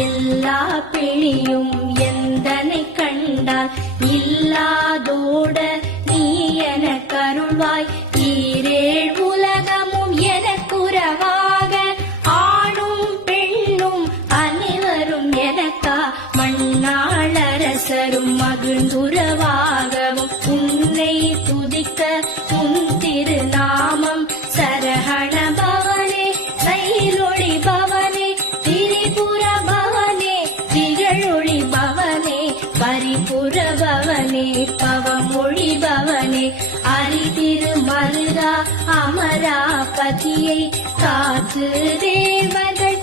எல்லா பிணியும் எந்தனை கண்டால் இல்லாதோட நீ என கருள்வாய். ஈரேழ் உலகமும் எனக்குறவாக ஆணும் பெண்ணும் அனைவரும் எனக்கா மண்ணாளரசரும் மகிழ்ந்துறவாகவும் உன்னை துதிக்க உன் திருநாமம் சரஹண பவனே சைலொளி பவனே திரிபுர பவனே திகழொளி பவனே பரிபுர பவனே பவமொழி பவனே அரிதிரு மருகா அமராபதியை காத்து தேவர்கள்